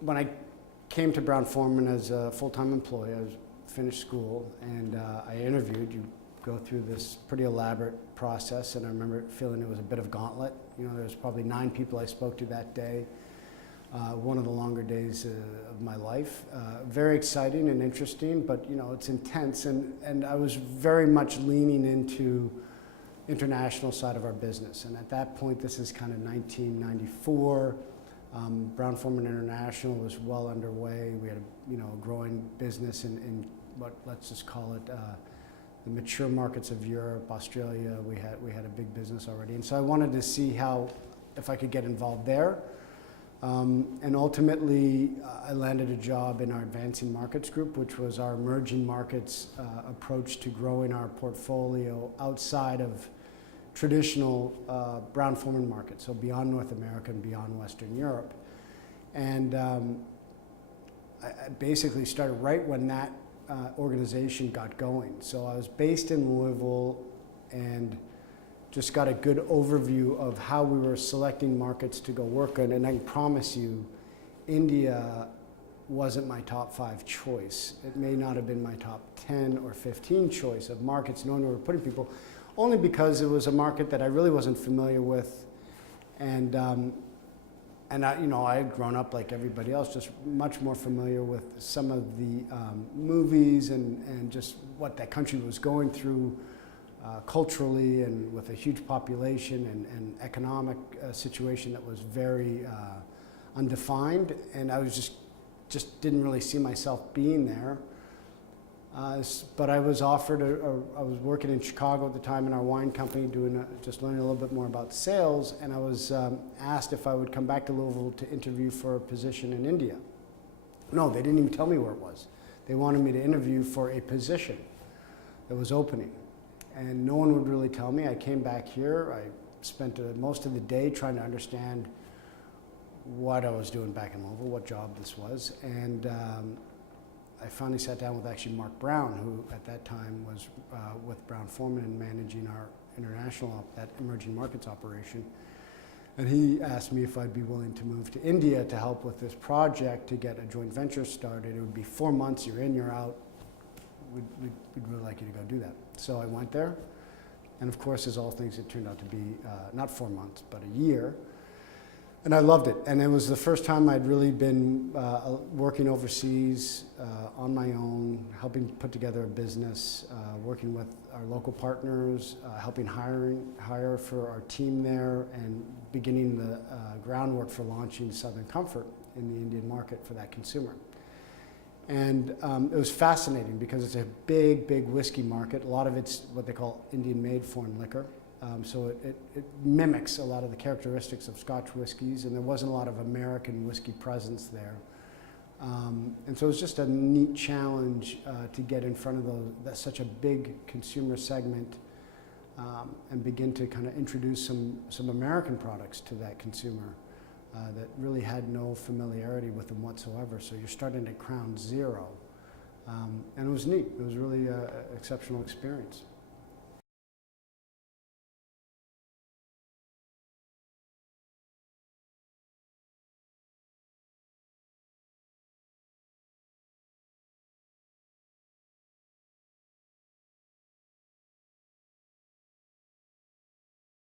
when I came to Brown-Forman as a full-time employee, I was finished school, and I interviewed. You go through this pretty elaborate process, and I remember feeling it was a bit of a gauntlet. You know, there was probably 9 people I spoke to that day. One of the longer days of my life. Very exciting and interesting, but you know, it's intense, and I was very much leaning into international side of our business. And at that point, this is kind of 1994. Brown-Forman International was well underway. We had a growing business in what, let's just call it, the mature markets of Europe, Australia. We had a big business already, and so I wanted to see if I could get involved there. And ultimately, I landed a job in our Advancing Markets group, which was our emerging markets approach to growing our portfolio outside of traditional Brown-Forman markets, so beyond North America and beyond Western Europe. And I basically started right when that organization got going. So I was based in Louisville and just got a good overview of how we were selecting markets to go work in. And I can promise you, India wasn't my top 5 choice. It may not have been my top 10 or 15 choice of markets knowing where we were putting people, only because it was a market that I really wasn't familiar with. And I had grown up like everybody else, just much more familiar with some of the movies and just what that country was going through culturally, and with a huge population and economic situation that was very undefined. And I was just didn't really see myself being there. But I was offered, I was working in Chicago at the time in our wine company, just learning a little bit more about sales, and I was asked if I would come back to Louisville to interview for a position in India. No, they didn't even tell me where it was. They wanted me to interview for a position that was opening, and no one would really tell me. I came back here, I spent most of the day trying to understand what I was doing back in Louisville, what job this was, and I finally sat down with actually Mark Brown, who at that time was with Brown-Forman and managing our international, that emerging markets operation. And he asked me if I'd be willing to move to India to help with this project to get a joint venture started. It would be 4 months, you're in, you're out. We'd really like you to go do that. So I went there. And of course, as all things, it turned out to be not 4 months, but a year. And I loved it. And it was the first time I'd really been working overseas on my own, helping put together a business, working with our local partners, helping hire for our team there, and beginning the groundwork for launching Southern Comfort in the Indian market for that consumer. And it was fascinating because it's a big, big whiskey market. A lot of it's what they call Indian-made foreign liquor. So it mimics a lot of the characteristics of Scotch whiskeys, and there wasn't a lot of American whiskey presence there. And so it was just a neat challenge to get in front of such a big consumer segment and begin to kind of introduce some American products to that consumer that really had no familiarity with them whatsoever. So you're starting at ground zero. And it was neat. It was really an exceptional experience.